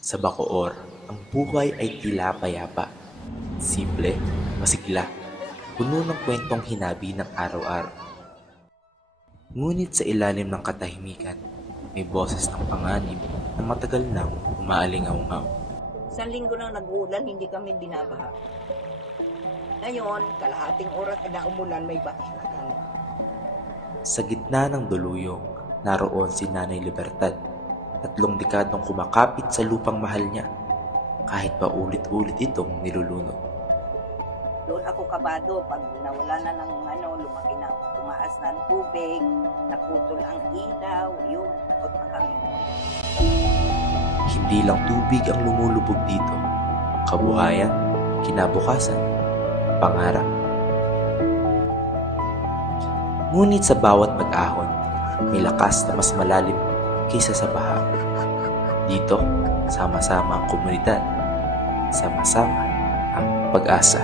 Sa Bacoor, ang buhay ay tila payapa. Simple, masigla, puno ng kwentong hinabi ng araw-araw. Ngunit sa ilalim ng katahimikan, may boses ng panganib na matagal nang umaalingaw-ngaw. Isang linggo nang nag-uulan, hindi kami binabaha. Ngayon, kalahating oras na umulan, may baha na kami. Sa gitna ng duluyong, naroon si Nanay Libertad, 3 dekadong kumakapit sa lupang mahal niya, kahit pa ulit-ulit itong nilulunod. Doon ako kabado pag nawala na ng lumaki na, tumaas na ang tubig, naputol ang ilaw, yun, takot na kami. Hindi lang tubig ang lumulubog dito, kabuhayan, kinabukasan, pangarap. Ngunit sa bawat pag-ahon, may lakas na mas malalim kaysa sa baha. Dito, sama-sama ang komunidad, sama-sama ang pag-asa.